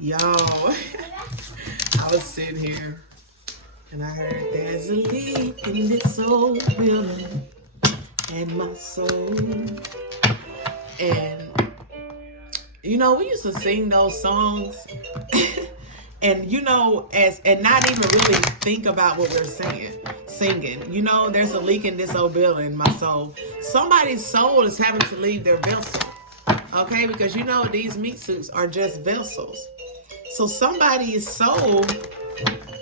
Y'all, I was sitting here and I heard there's a leak in this old building and my soul. And you know, we used to sing those songs and you know, and not even really think about what we're singing. You know, there's a leak in this old building in my soul. Somebody's soul is having to leave their vessel. Okay, because you know these meat suits are just vessels. So somebody's soul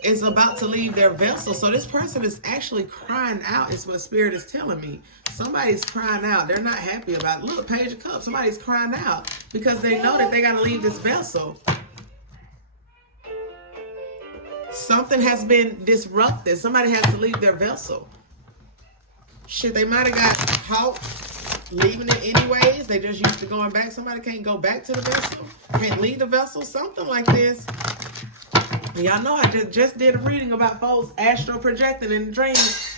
is about to leave their vessel. So this person is actually crying out, is what Spirit is telling me. Somebody's crying out. They're not happy about it. Look, Page of Cups. Somebody's crying out because they know that they got to leave this vessel. Something has been disrupted. Somebody has to leave their vessel. Shit, they might have got caught leaving it anyways. They just used to going back. Somebody can't go back to the vessel. Can't leave the vessel. Something like this. Y'all know I just did a reading about folks astral projecting in dreams.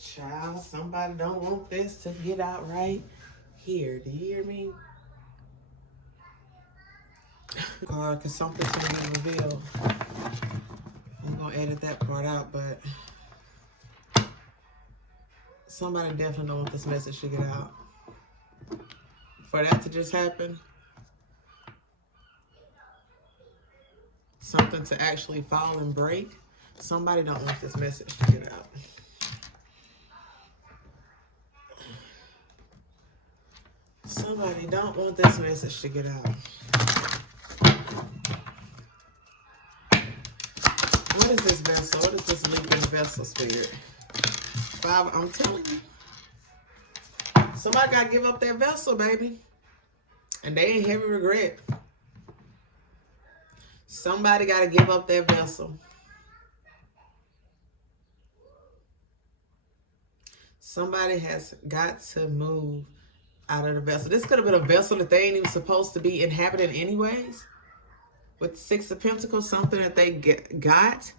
Child, somebody don't want this to get out right here. Do you hear me? God, because something's going to be revealed. I'm going to edit that part out, but somebody definitely don't want this message to get out. For that to just happen, something to actually fall and break, somebody don't want this message to get out. Somebody don't want this message to get out. What is this vessel? What is this leaking vessel, Spirit? I'm telling you. Somebody got to give up their vessel, baby. And they ain't heavy regret. Somebody got to give up their vessel. Somebody has got to move out of the vessel. This could have been a vessel that they ain't even supposed to be inhabiting anyways. With Six of Pentacles, something that they got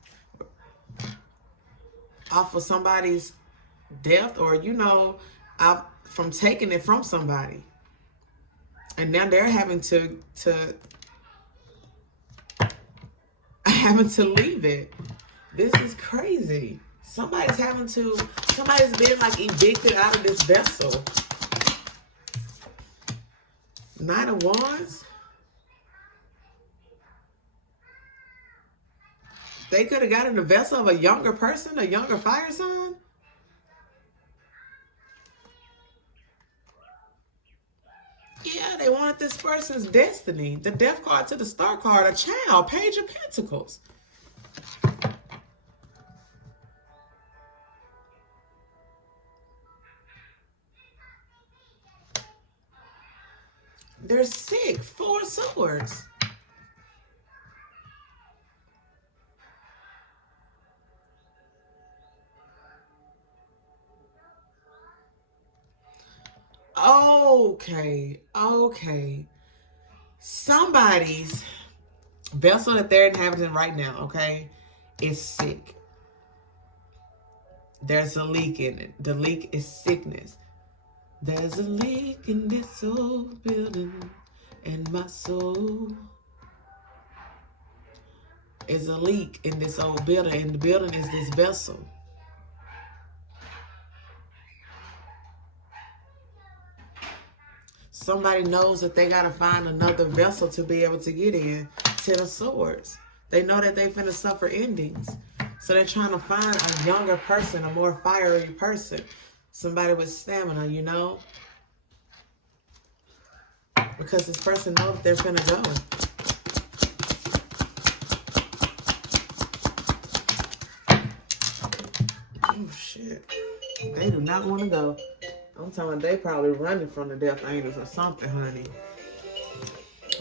off of somebody's death, or you know, from taking it from somebody, and now they're having to leave it. This is crazy. Somebody's being like evicted out of this vessel. Nine of Wands. They could have gotten the vessel of a younger person, a younger fire sign. Yeah, they wanted this person's destiny. The Death card to the Star card, a child, Page of Pentacles. They're sick. Four Swords. Okay. Somebody's vessel that they're inhabiting right now, okay, is sick. There's a leak in it. The leak is sickness. There's a leak in this old building, and my soul is a leak in this old building, and the building is this vessel. Somebody knows that they got to find another vessel to be able to get in. Ten of Swords. They know that they finna suffer endings. So they're trying to find a younger person, a more fiery person. Somebody with stamina, you know? Because this person knows that they're finna go. Oh, shit. They do not want to go. I'm telling you, they probably running from the death angels or something, honey.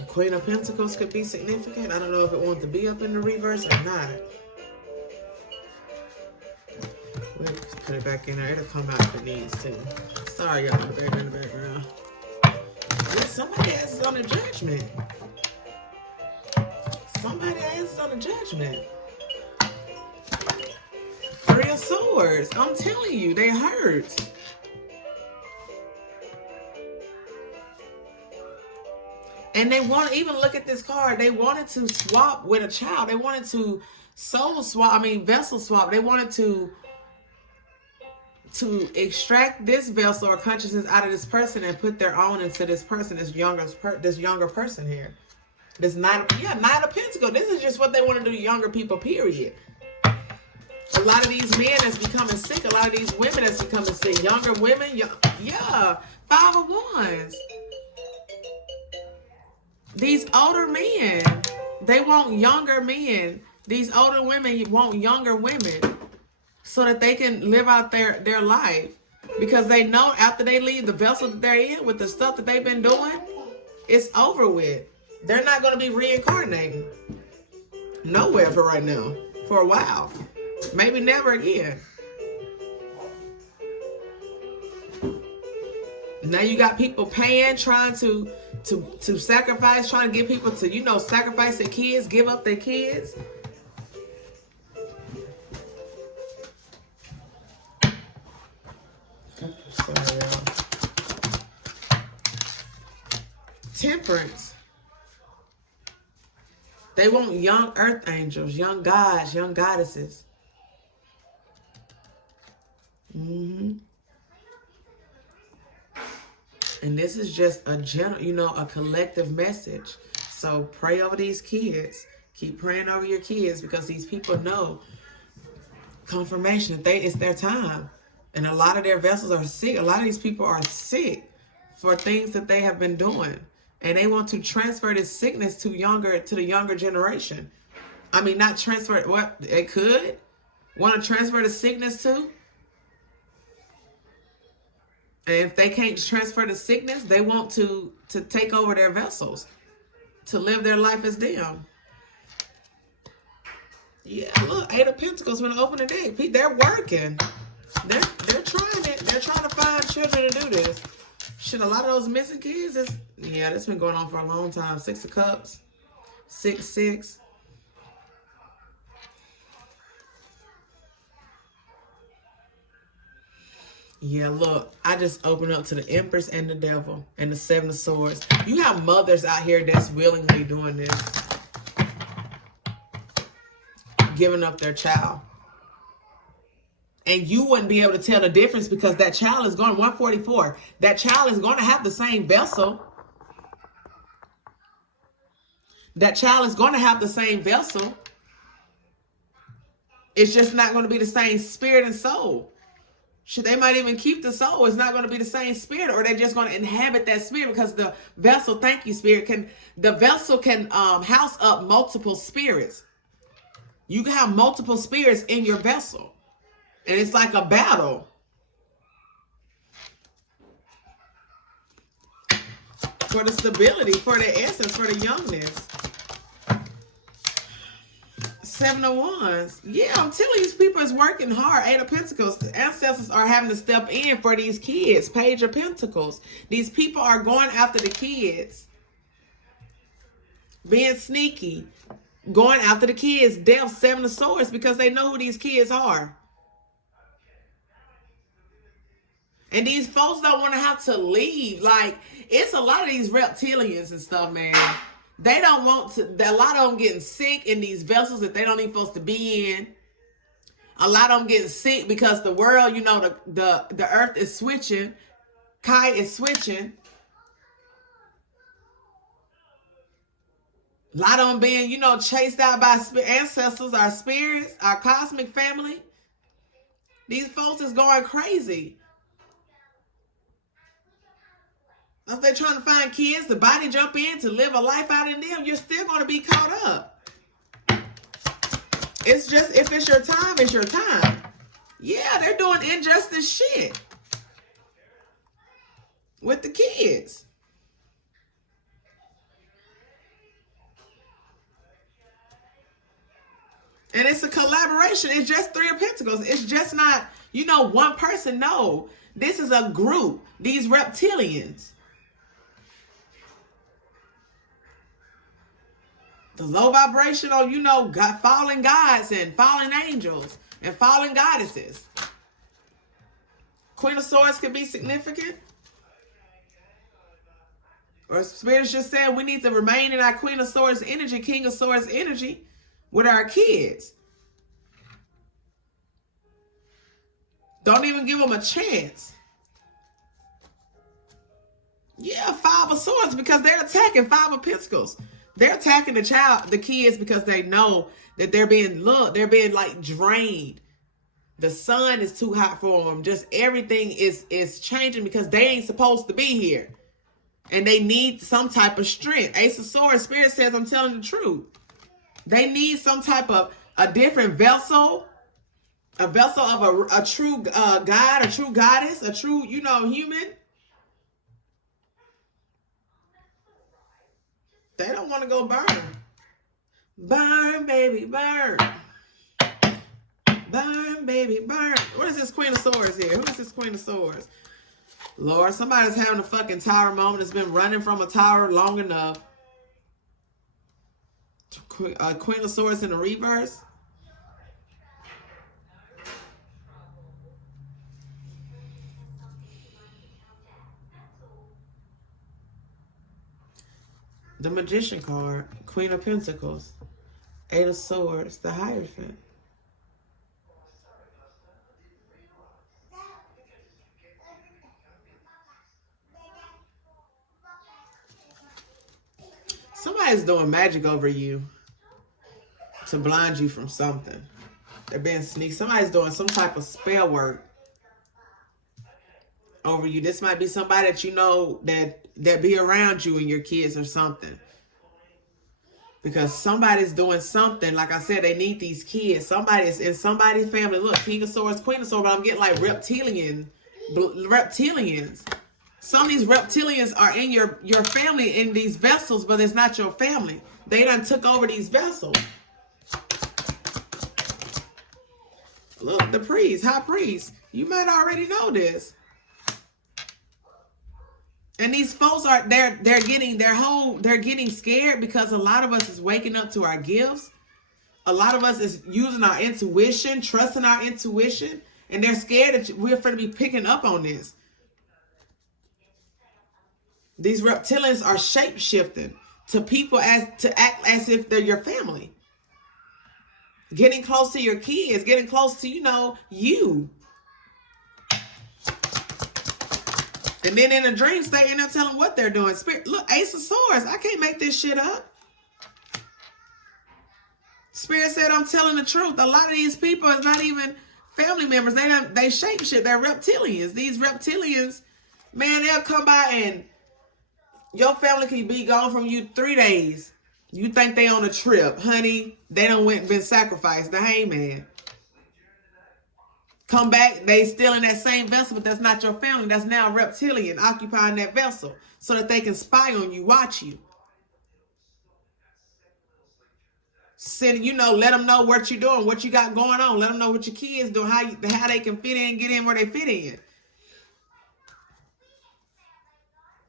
Queen of Pentacles could be significant. I don't know if it wants to be up in the reverse or not. We'll just put it back in there. It'll come out if it needs to. Sorry, y'all, in the background. Yeah, somebody else is on the judgment. Somebody else is on the judgment. Three of Swords. I'm telling you, they hurt. And they want to even look at this card. They wanted to swap with a child. They wanted to soul swap. I mean, vessel swap. They wanted to extract this vessel or consciousness out of this person and put their own into this person, this younger person here. This Nine of Pentacles. This is just what they want to do to younger people, period. A lot of these men that's becoming sick. A lot of these women that's becoming sick. Younger women. Yeah. Five of Wands. These older men. They want younger men. These older women want younger women so that they can live out their life. Because they know after they leave the vessel that they're in with the stuff that they've been doing, it's over with. They're not going to be reincarnating. Nowhere for right now. For a while. Maybe never again. Now you got people paying, trying to sacrifice, trying to get people to, sacrifice their kids, give up their kids. Sorry, y'all. Temperance. They want young earth angels, young gods, young goddesses. And this is just a a collective message. So pray over these kids. Keep praying over your kids because these people know confirmation. It's their time. And a lot of their vessels are sick. A lot of these people are sick for things that they have been doing. And they want to transfer this sickness to the younger generation. I mean, not transfer it. What? They could want to transfer the sickness to. And if they can't transfer the sickness, they want to take over their vessels. To live their life as them. Yeah, look, Eight of Pentacles when I open the deck. They're working. They're trying it. They're trying to find children to do this. Shit, a lot of those missing kids that's been going on for a long time. Six of Cups. 6-6. Yeah, look, I just opened up to the Empress and the Devil and the Seven of Swords. You have mothers out here that's willingly doing this. Giving up their child. And you wouldn't be able to tell the difference because that child is going 144. That child is going to have the same vessel. That child is going to have the same vessel. It's just not going to be the same spirit and soul. Shit, they might even keep the soul. It's not going to be the same spirit, or they're just going to inhabit that spirit because the vessel, thank you, spirit, the vessel can house up multiple spirits. You can have multiple spirits in your vessel. And it's like a battle. For the stability, for the essence, for the youngness. Seven of Wands. Yeah, I'm telling you, these people is working hard. Eight of Pentacles. The ancestors are having to step in for these kids. Page of Pentacles. These people are going after the kids. Being sneaky. Going after the kids. Death, Seven of Swords, because they know who these kids are. And these folks don't want to have to leave. Like, it's a lot of these reptilians and stuff, man. They don't want to. A lot of them getting sick in these vessels that they don't even supposed to be in. A lot of them getting sick because the world, the earth is switching. Kai is switching. A lot of them being, chased out by ancestors, our spirits, our cosmic family. These folks is going crazy. If they're trying to find kids, the body jump in to live a life out in them, you're still going to be caught up. It's just, if it's your time, it's your time. Yeah, they're doing injustice shit with the kids. And it's a collaboration. It's just Three of Pentacles. It's just not, one person. No, this is a group. These reptilians. The low vibrational, fallen gods and fallen angels and fallen goddesses. Queen of Swords can be significant. Or Spirit's just saying we need to remain in our Queen of Swords energy, King of Swords energy with our kids. Don't even give them a chance. Yeah, Five of Swords, because they're attacking. Five of Pentacles. They're attacking the kids, because they know that they're being like drained. The sun is too hot for them. Just everything is changing because they ain't supposed to be here. And they need some type of strength. Ace of Swords, Spirit says, I'm telling the truth. They need some type of a different vessel. A vessel of a true God, a true goddess, a true, human. They don't want to go burn. Burn, baby, burn. Burn, baby, burn. What is this Queen of Swords here? Who is this Queen of Swords? Lord, somebody's having a fucking tower moment. It's been running from a tower long enough. Queen of Swords in the reverse. The Magician card. Queen of Pentacles. Eight of Swords. The Hierophant. Somebody's doing magic over you to blind you from something. They're being sneaky. Somebody's doing some type of spell work over you. This might be somebody that you know that be around you and your kids or something. Because somebody's doing something. Like I said, they need these kids. Somebody's in somebody's family. Look, King of Swords, Queen of Swords, but I'm getting like reptilians. Some of these reptilians are in your family in these vessels, but it's not your family. They done took over these vessels. Look, the priest, high priest. You might already know this. And these folks are they're getting scared because a lot of us is waking up to our gifts. A lot of us is using our intuition, trusting our intuition, and they're scared that we're going to be picking up on this. These reptilians are shape-shifting to people to act as if they're your family. Getting close to your kids, getting close to, you. And then in the dreams, they end up telling what they're doing. Spirit, look, Ace of Swords. I can't make this shit up. Spirit said, I'm telling the truth. A lot of these people is not even family members. They shape-shift. They're reptilians. These reptilians, man, they'll come by and your family can be gone from you 3 days. You think they on a trip. Honey, they done went and been sacrificed. The hangman. Come back, they still in that same vessel, but that's not your family. That's now a reptilian occupying that vessel so that they can spy on you, watch you. Send, let them know what you're doing, what you got going on. Let them know what your kids doing, how they can fit in, get in where they fit in.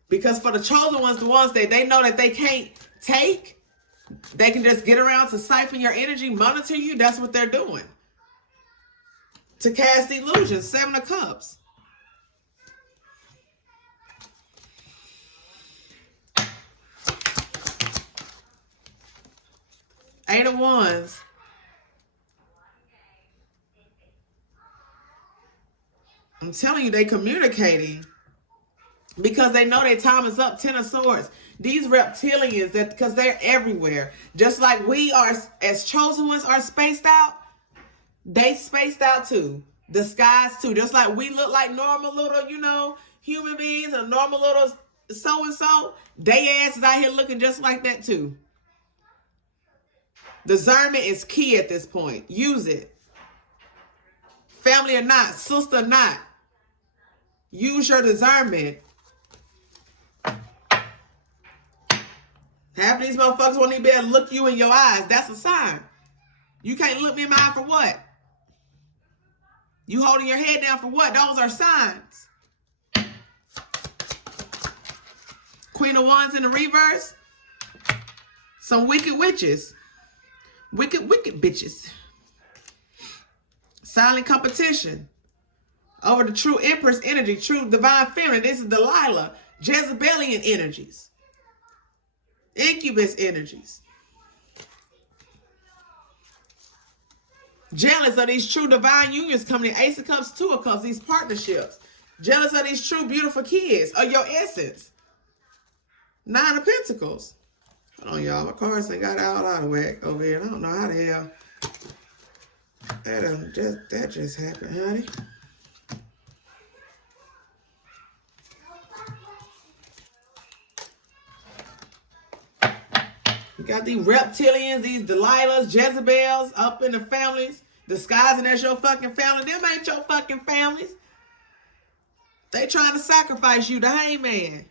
Because for the chosen ones, the ones that they know that they can't take, they can just get around to siphon your energy, monitor you. That's what they're doing. To cast illusions. 7 of Cups. Eight of Wands. I'm telling you, they communicating. Because they know their time is up. 10 of Swords. These reptilians, because they're everywhere. Just like we are, as chosen ones are spaced out, they spaced out too. Disguised too. Just like we look like normal little, human beings, and normal little so-and-so, they asses out here looking just like that too. Discernment is key at this point. Use it. Family or not, sister or not. Use your discernment. Half of these motherfuckers won't even be able to look you in your eyes. That's a sign. You can't look me in my eye for what? You holding your head down for what? Those are signs. Queen of Wands in the reverse. Some wicked witches. Wicked bitches. Silent competition. Over the true Empress energy. True divine feminine. This is Delilah. Jezebelian energies. Incubus energies. Jealous of these true divine unions coming in. Ace of Cups, Two of Cups, these partnerships. Jealous of these true beautiful kids, of your essence. Nine of Pentacles. Hold on, y'all. My cards ain't got all out of whack over here. I don't know how the hell that just happened, honey. You got these reptilians, these Delilahs, Jezebels up in the families, disguising as your fucking family. Them ain't your fucking families. They trying to sacrifice you, the hangman.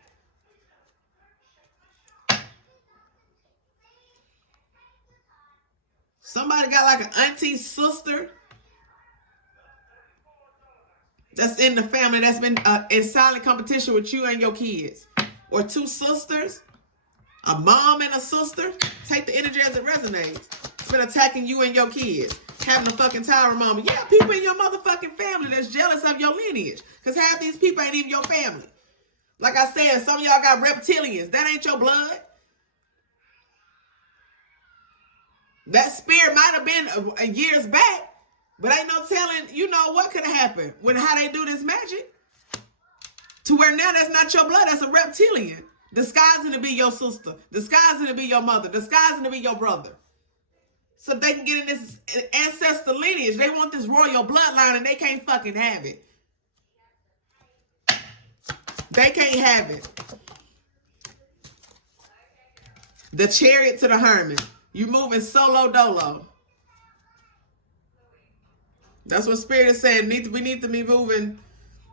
Somebody got like an auntie sister that's in the family that's been in silent competition with you and your kids. Or two sisters, a mom and a sister. Take the energy as it resonates. It's been attacking you and your kids. Having a fucking tower moment. Yeah, people in your motherfucking family that's jealous of your lineage. Because half these people ain't even your family. Like I said, some of y'all got reptilians. That ain't your blood. That spirit might have been years back, but ain't no telling, you know, what could have happened with how they do this magic. To where now that's not your blood, that's a reptilian. Disguising to be your sister, disguising to be your mother, disguising to be your brother. So they can get in this ancestor lineage. They want this royal bloodline and they can't fucking have it. They can't have it. The Chariot to the Hermit. You moving solo dolo. That's what Spirit is saying. We need to be moving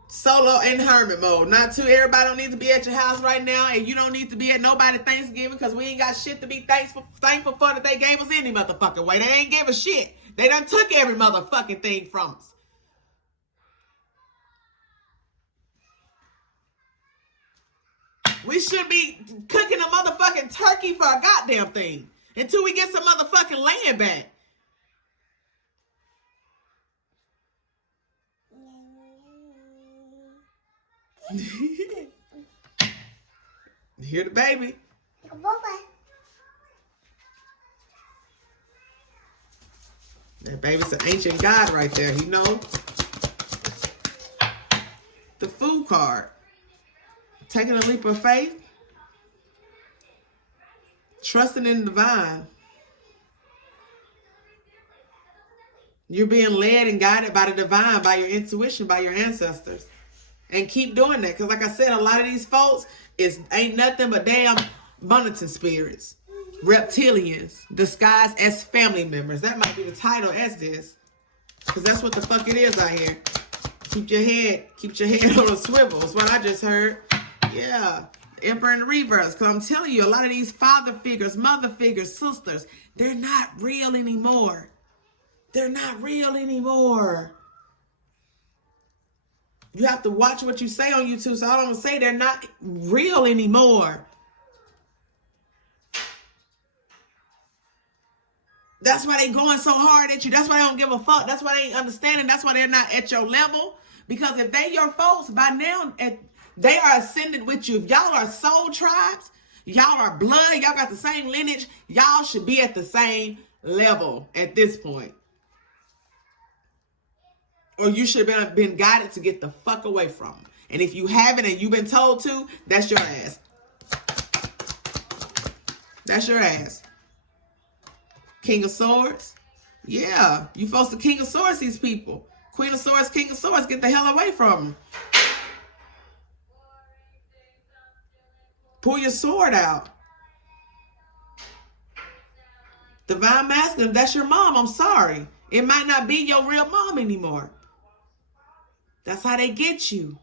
solo in hermit mode. Not too. Everybody don't need to be at your house right now, and you don't need to be at nobody Thanksgiving because we ain't got shit to be thankful for that they gave us any motherfucking way. They ain't give a shit. They done took every motherfucking thing from us. We should be cooking a motherfucking turkey for a goddamn thing until we get some motherfucking land back. Hear the baby. That baby's an ancient god right there, you know. The Fool card. Taking a leap of faith. Trusting in the divine. You're being led and guided by the divine, by your intuition, by your ancestors. And keep doing that. Because like I said, a lot of these folks ain't nothing but damn monitoring spirits. Reptilians. Disguised as family members. That might be the title as this. Because that's what the fuck it is out here. Keep your head on a swivel. That's what I just heard. Yeah. Emperor in the reverse. Because I'm telling you, a lot of these father figures, mother figures, sisters, they're not real anymore. They're not real anymore. You have to watch what you say on YouTube. So I don't say they're not real anymore. That's why they going so hard at you. That's why they don't give a fuck. That's why they ain't understanding. That's why they're not at your level. Because if they your folks, by now, they are ascended with you. If y'all are soul tribes, y'all are blood, y'all got the same lineage, y'all should be at the same level at this point. Or you should have been guided to get the fuck away from them. And if you haven't and you've been told to, that's your ass. That's your ass. King of Swords. Yeah. You supposed to King of Swords these people. Queen of Swords, King of Swords. Get the hell away from them. Pull your sword out. Divine Masculine, that's your mom. I'm sorry. It might not be your real mom anymore. That's how they get you.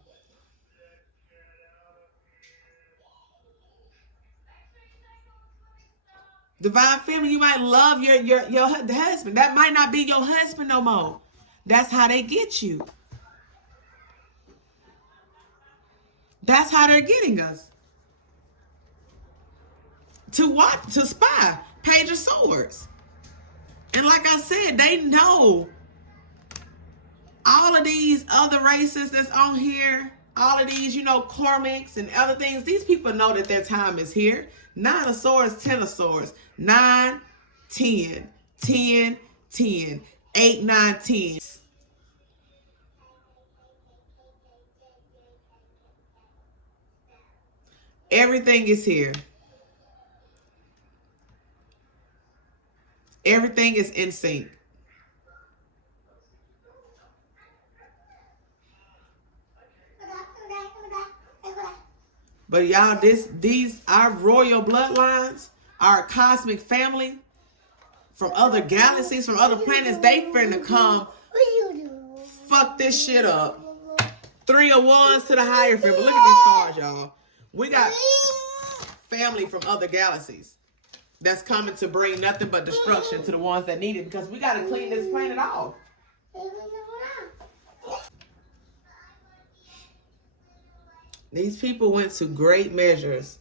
Divine Feminine, you might love your husband. That might not be your husband no more. That's how they get you. That's how they're getting us. To what? To spy. Page of Swords. And like I said, they know all of these other races that's on here, all of these, you know, Cormacs and other things, these people know that their time is here. 9 of Swords, 10 of Swords. 9, 10, 10, 10, 8, 9, 10. Everything is here. Everything is in sync. But y'all, these our royal bloodlines, our cosmic family from other galaxies, from other planets, they finna come fuck this shit up. 3 of Wands to the Hierophant. But look at these cards, y'all. We got family from other galaxies that's coming to bring nothing but destruction to the ones that need it, because we got to clean this planet off. These people went to great measures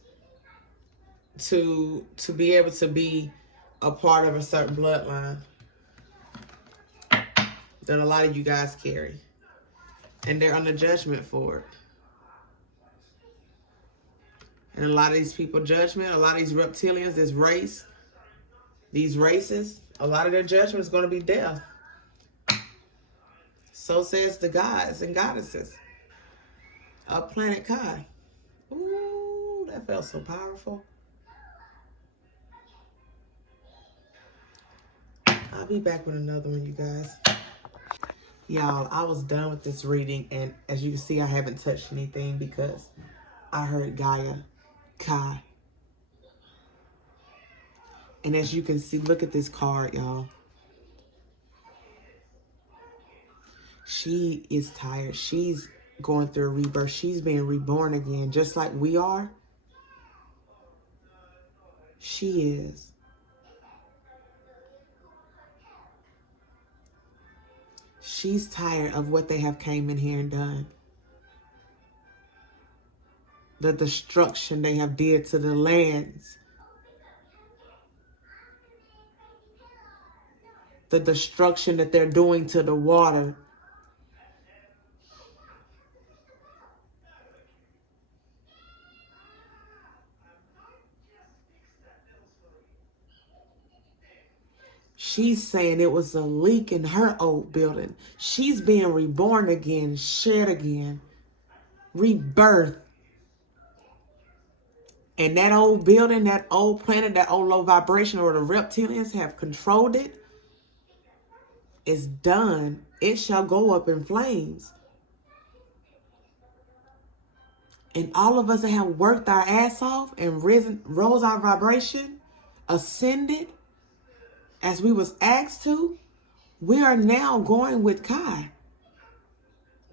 to be able to be a part of a certain bloodline that a lot of you guys carry. And they're under judgment for it. And a lot of these people judgment, a lot of these reptilians, this race, these races, a lot of their judgment is going to be death. So says the gods and goddesses of Planet Kai. Ooh, that felt so powerful. I'll be back with another one, you guys. Y'all, I was done with this reading, and as you can see, I haven't touched anything because I heard Gaia, Kai. And as you can see, look at this card, y'all. She is tired. She's going through a rebirth. She's being reborn again, just like we are. She is. She's tired of what they have came in here and done. The destruction they have did to the lands. The destruction that they're doing to the water. She's saying it was a leak in her old building. She's being reborn again, shed again, rebirth. And that old building, that old planet, that old low vibration, or the reptilians have controlled it, is done. It shall go up in flames. And all of us that have worked our ass off and rose our vibration, ascended, as we was asked to, we are now going with Kai.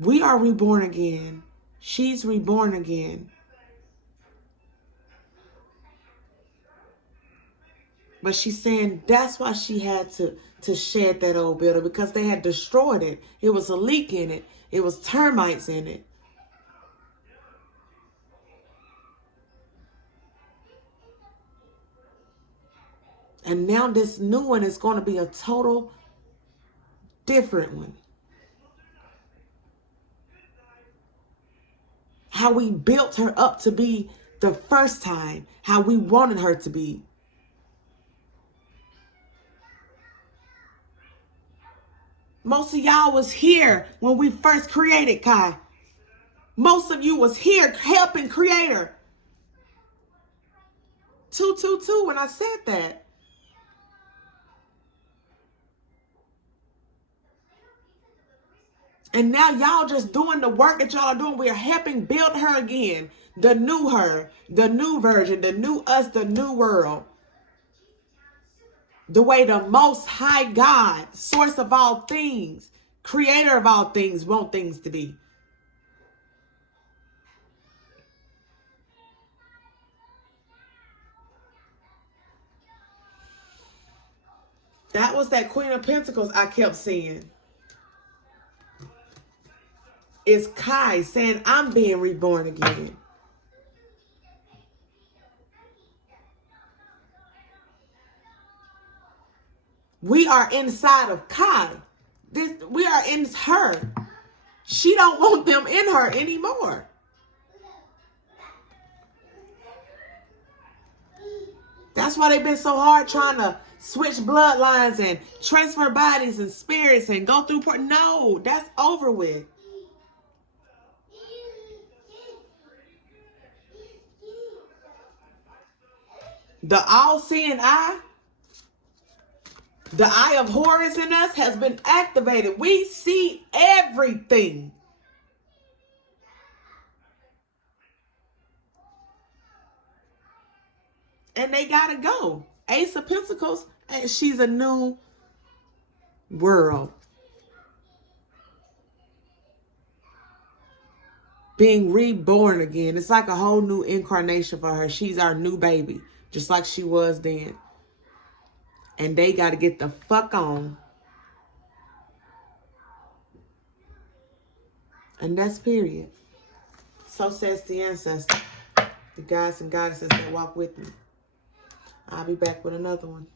We are reborn again. She's reborn again. But she's saying that's why she had to shed that old building, because they had destroyed it. It was a leak in it. It was termites in it. And now this new one is going to be a total different one. How we built her up to be the first time. How we wanted her to be. Most of y'all was here when we first created Kai. Most of you was here helping create her. 222 when I said that. And now y'all just doing the work that y'all are doing. We are helping build her again. The new her, the new version, the new us, the new world. The way the Most High God, source of all things, creator of all things, want things to be. That was that Queen of Pentacles I kept seeing. It's Kai saying, I'm being reborn again. We are inside of Kai. We are in her. She don't want them in her anymore. That's why they've been so hard trying to switch bloodlines and transfer bodies and spirits and go through. No, that's over with. The all-seeing eye, the eye of Horus in us has been activated. We see everything. And they gotta go. Ace of Pentacles, and she's a new world. Being reborn again. It's like a whole new incarnation for her. She's our new baby, just like she was then. And they gotta get the fuck on. And that's period. So says the ancestor. The gods and goddesses that walk with me. I'll be back with another one.